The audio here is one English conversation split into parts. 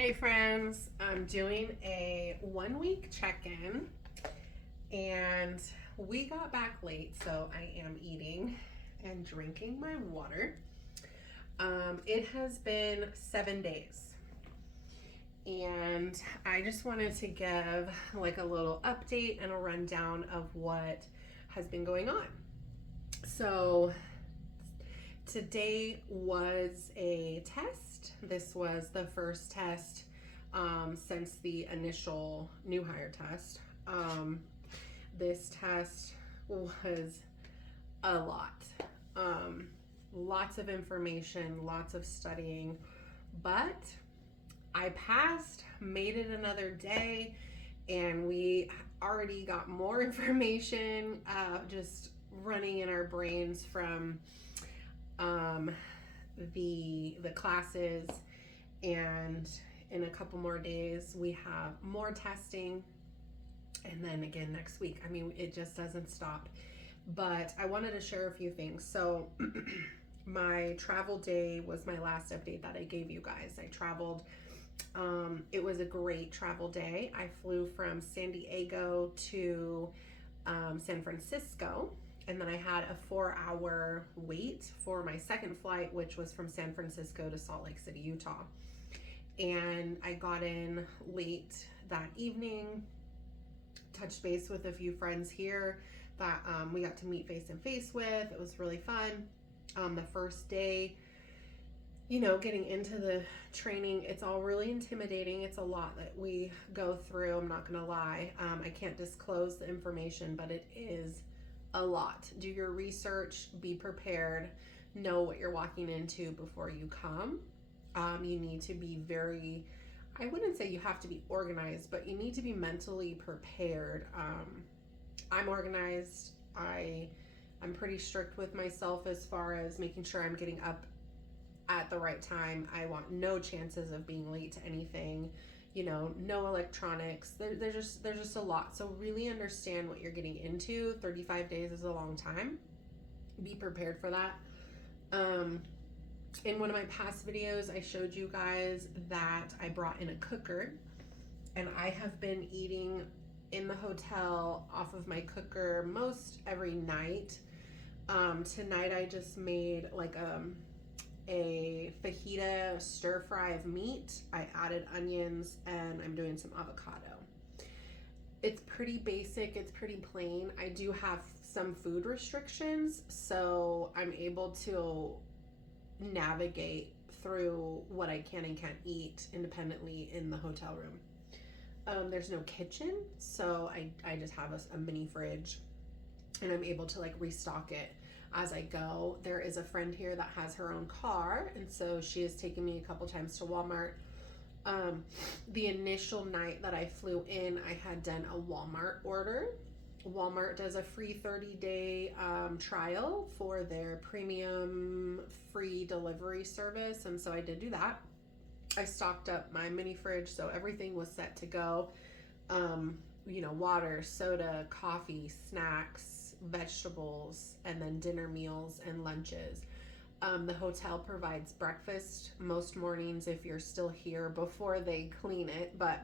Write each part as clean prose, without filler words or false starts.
Hey friends, I'm doing a 1 week check-in and we got back late, so I am eating and drinking my water. It has been 7 days and I just wanted to give like a little update and a rundown of what has been going on. So today was a test. This was the first test since the initial new hire test. This test was a lot. Lots of information, lots of studying, but I passed, made it another day, and we already got more information just running in our brains from the classes, and in a couple more days we have more testing, and then again next week. I mean, it just doesn't stop. But I wanted to share a few things. So my travel day was my last update that I gave you guys. I traveled. It was a great travel day. I flew from San Diego to San Francisco, and then I had a 4-hour wait for my second flight, which was from San Francisco to Salt Lake City, Utah. And I got in late that evening, touched base with a few friends here that we got to meet face to face with. It was really fun. The first day, getting into the training, it's all really intimidating. It's a lot that we go through. I'm not gonna lie. I can't disclose the information, but it is a lot. Do your research, be prepared, know what you're walking into before you come. You need to be very, I wouldn't say you have to be organized, but you need to be mentally prepared. I'm organized. I'm pretty strict with myself as far as making sure I'm getting up at the right time. I want no chances of being late to anything. No electronics. There's just a lot. So really understand what you're getting into. 35 days is a long time. Be prepared for that. In one of my past videos, I showed you guys that I brought in a cooker, and I have been eating in the hotel off of my cooker most every night. Tonight I just made like a fajita stir fry of meat. I added onions and I'm doing some avocado. It's pretty basic, it's pretty plain. I do have some food restrictions, so I'm able to navigate through what I can and can't eat independently in the hotel room. There's no kitchen, so I just have a mini fridge, and I'm able to like restock it as I go. There is a friend here that has her own car, and so she has taken me a couple times to Walmart. The initial night that I flew in, I had done a Walmart order. Walmart does a free 30-day trial for their premium free delivery service, and so I did do that. I stocked up my mini fridge, so everything was set to go. Water, soda, coffee, snacks, vegetables, and then dinner meals and lunches. The hotel provides breakfast most mornings if you're still here before they clean it, but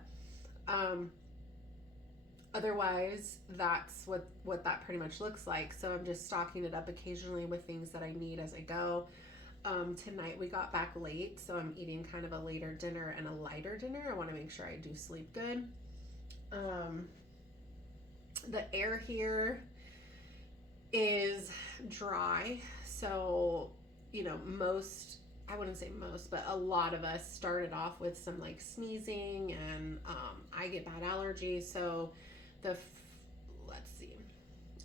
otherwise that's what that pretty much looks like. So I'm just stocking it up occasionally with things that I need as I go. Tonight we got back late, so I'm eating kind of a later dinner and a lighter dinner. I want to make sure I do sleep good. The air here is dry, so I wouldn't say most, but a lot of us started off with some like sneezing, and I get bad allergies, so let's see,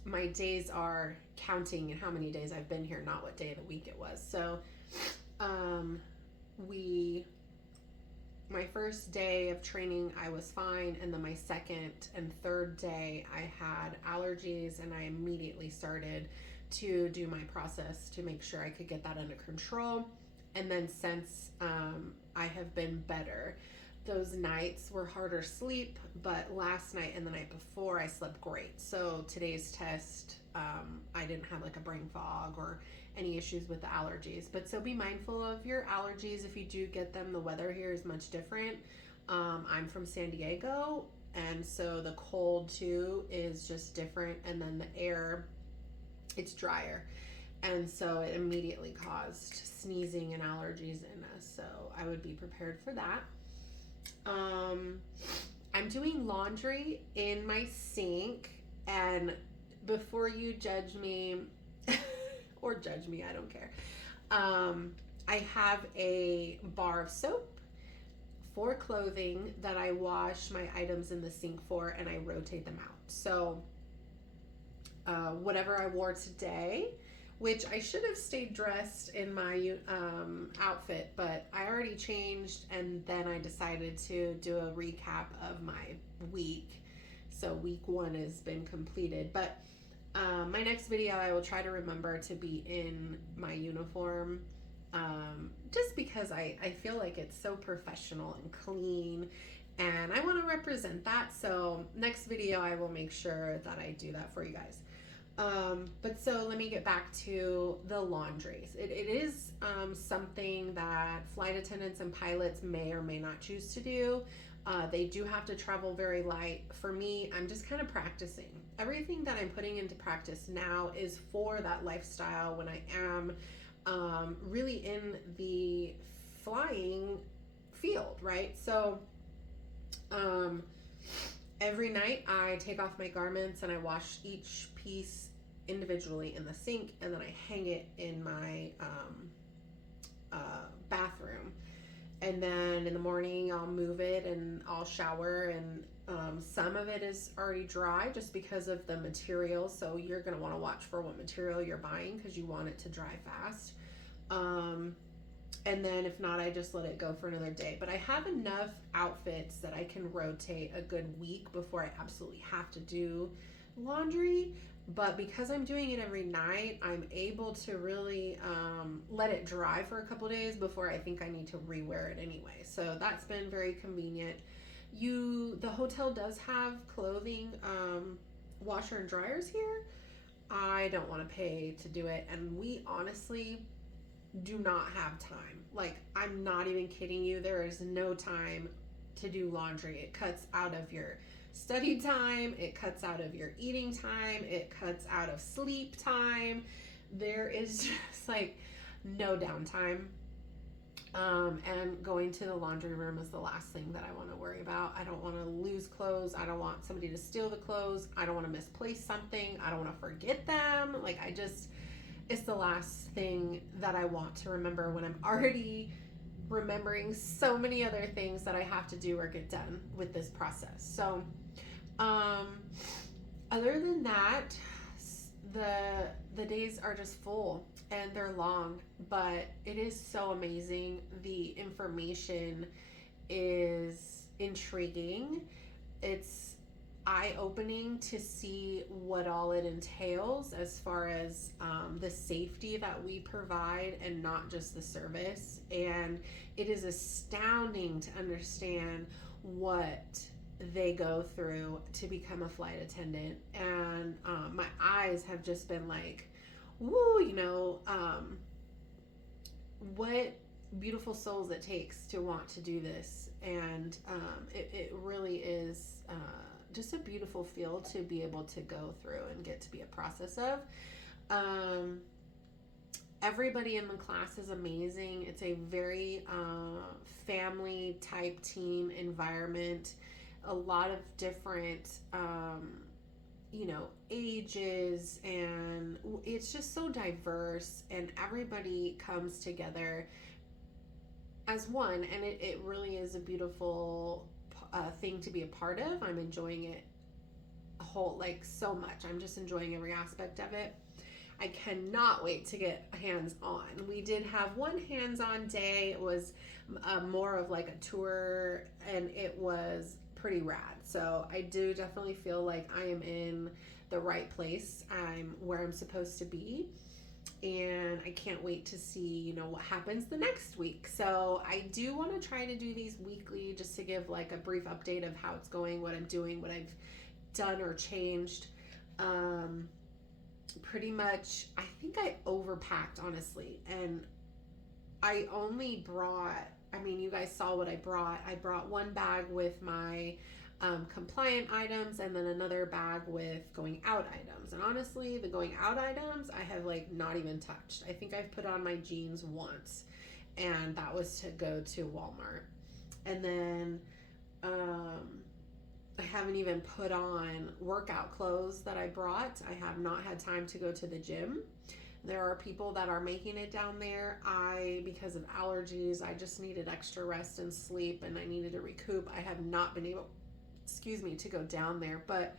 my days are counting and how many days I've been here, not what day of the week it was. So my first day of training I was fine, and then my second and third day I had allergies, and I immediately started to do my process to make sure I could get that under control. And then since I have been better. Those nights were harder sleep, but last night and the night before I slept great. So today's test, I didn't have like a brain fog or any issues with the allergies. But so be mindful of your allergies if you do get them. The weather here is much different. I'm from San Diego, and so the cold too is just different, and then the air, it's drier, and so it immediately caused sneezing and allergies in us. So I would be prepared for that. I'm doing laundry in my sink, and before you judge me or judge me, I don't care. I have a bar of soap for clothing that I wash my items in the sink for, and I rotate them out. So whatever I wore today, which I should have stayed dressed in my outfit, but I already changed, and then I decided to do a recap of my week. So week 1 has been completed, but my next video I will try to remember to be in my uniform, just because I feel like it's so professional and clean, and I want to represent that. So next video I will make sure that I do that for you guys. But so let me get back to the laundries. It is something that flight attendants and pilots may or may not choose to do. They do have to travel very light. For me, I'm just kind of practicing. Everything that I'm putting into practice now is for that lifestyle when I am really in the flying field, right? So every night I take off my garments and I wash each piece individually in the sink, and then I hang it in my bathroom. And then in the morning I'll move it and I'll shower, and some of it is already dry just because of the material. So you're going to want to watch for what material you're buying because you want it to dry fast. And then if not, I just let it go for another day. But I have enough outfits that I can rotate a good week before I absolutely have to do laundry. But because I'm doing it every night, I'm able to really let it dry for a couple days before I think I need to rewear it anyway. So that's been very convenient. The hotel does have clothing washer and dryers here. I don't want to pay to do it, and we honestly do not have time. Like, I'm not even kidding you. There is no time to do laundry. It cuts out of your study time, it cuts out of your eating time, it cuts out of sleep time. There is just like no downtime. And going to the laundry room is the last thing that I want to worry about. I don't want to lose clothes. I don't want somebody to steal the clothes. I don't want to misplace something. I don't want to forget them. Like, it's the last thing that I want to remember when I'm already remembering so many other things that I have to do or get done with this process. So other than that, the days are just full and they're long, but it is so amazing. The information is intriguing. It's eye-opening to see what all it entails as far as the safety that we provide and not just the service. And it is astounding to understand what they go through to become a flight attendant. And my eyes have just been like, woo, what beautiful souls it takes to want to do this. And it really is just a beautiful field to be able to go through and get to be a process of. Everybody in the class is amazing. It's a very family type team environment. A lot of different ages, and it's just so diverse, and everybody comes together as one, and it really is a beautiful thing to be a part of. I'm enjoying it so much. I'm just enjoying every aspect of it. I cannot wait to get hands-on. We did have one hands-on day. It was more of like a tour, and it was pretty rad. So I do definitely feel like I am in the right place. I'm where I'm supposed to be, and I can't wait to see what happens the next week. So I do want to try to do these weekly, just to give like a brief update of how it's going, what I'm doing, what I've done or changed. pretty much, I think I overpacked, honestly. And I only brought, I mean, you guys saw what I brought. I brought one bag with my compliant items and then another bag with going out items. And honestly, the going out items I have like not even touched. I think I've put on my jeans once, and that was to go to Walmart. And then I haven't even put on workout clothes that I brought. I have not had time to go to the gym. There are people that are making it down there. Because of allergies, I just needed extra rest and sleep, and I needed to recoup. I have not been able, to go down there. But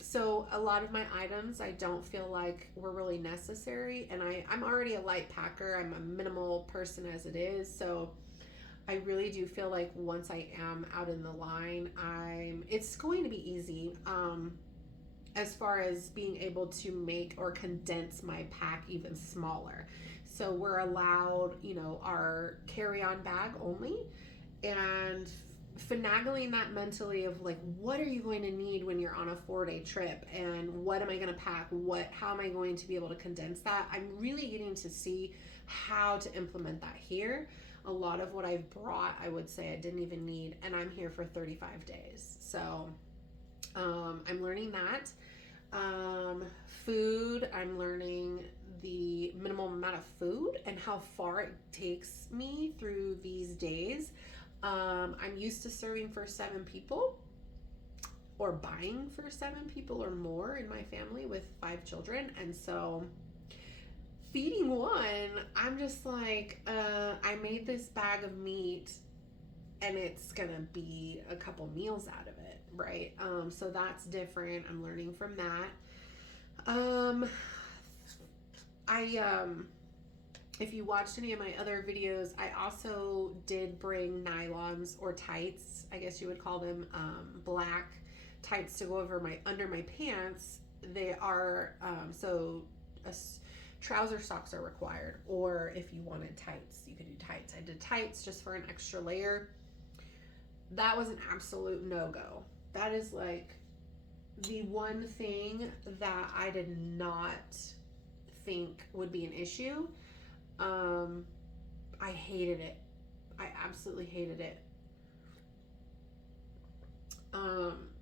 so a lot of my items I don't feel like were really necessary, and I'm already a light packer. I'm a minimal person as it is, so I really do feel like once I am out in the line, it's going to be easy. As far as being able to make or condense my pack even smaller. So we're allowed, our carry-on bag only, and finagling that mentally of like, what are you going to need when you're on a 4-day trip, and what am I going to pack? How am I going to be able to condense that? I'm really getting to see how to implement that here. A lot of what I've brought, I would say I didn't even need, and I'm here for 35 days. So I'm learning that. Food, I'm learning the minimum amount of food and how far it takes me through these days. I'm used to serving for 7 people or buying for 7 people or more in my family with 5 children. And so feeding one, I'm just like, I made this bag of meat and it's gonna be a couple meals out of it, right? So that's different. I'm learning from that. If you watched any of my other videos, I also did bring nylons or tights, I guess you would call them, black tights to go over under my pants. They are, trouser socks are required, or if you wanted tights, you could do tights. I did tights just for an extra layer. That was an absolute no-go. That is like the one thing that I did not think would be an issue. I hated it. I absolutely hated it.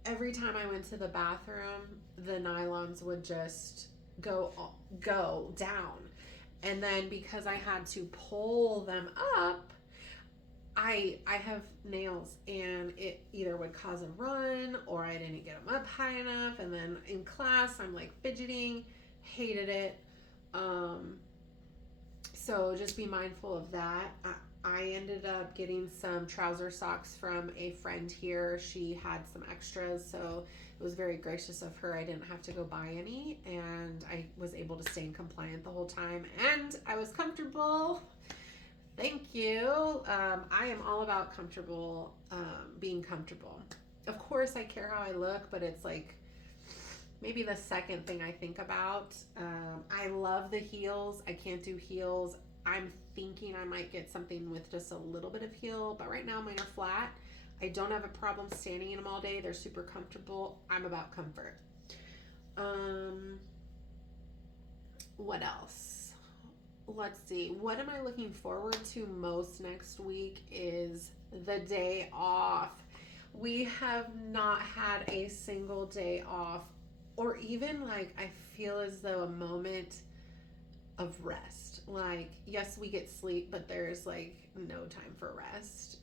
Every time I went to the bathroom, the nylons would just go down. And then because I had to pull them up, I have nails, and it either would cause a run or I didn't get them up high enough. And then in class, I'm like fidgeting, hated it. So just be mindful of that. I ended up getting some trouser socks from a friend here. She had some extras, so it was very gracious of her. I didn't have to go buy any, and I was able to stay compliant the whole time, and I was comfortable. Thank you. I am all about being comfortable. Of course, I care how I look, but it's like maybe the second thing I think about. I love the heels. I can't do heels. I'm thinking I might get something with just a little bit of heel, but right now mine are flat. I don't have a problem standing in them all day. They're super comfortable. I'm about comfort. What else? Let's see. What am I looking forward to most next week is the day off. We have not had a single day off, or even like I feel as though a moment of rest. Like, yes, we get sleep, but there's like no time for rest.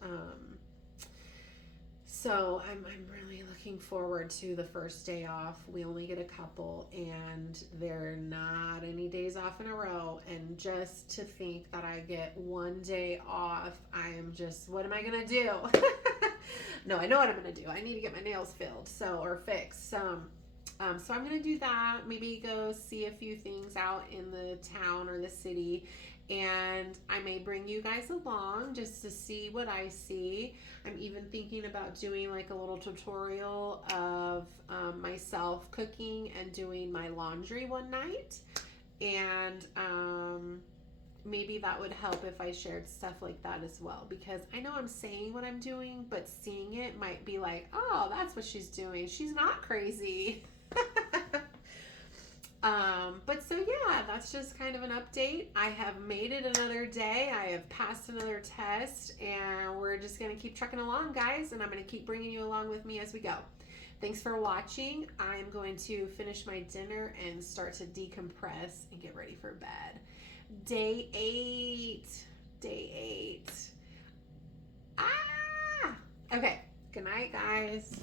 So I'm really looking forward to the first day off. We only get a couple, and they're not any days off in a row. And just to think that I get one day off, I am just, what am I gonna do? No, I know what I'm gonna do. I need to get my nails fixed, so I'm gonna do that. Maybe go see a few things out in the town or the city, and I may bring you guys along just to see what I see. I'm even thinking about doing like a little tutorial of myself cooking and doing my laundry one night, and maybe that would help if I shared stuff like that as well, because I know I'm saying what I'm doing, but seeing it might be like, oh, that's what she's doing. She's not crazy. But so yeah, that's just kind of an update. I have made it another day. I have passed another test, and we're just gonna keep trucking along, guys. And I'm gonna keep bringing you along with me as we go. Thanks for watching. I'm going to finish my dinner and start to decompress and get ready for bed. Day 8. Day 8. Ah! Okay. Good night, guys.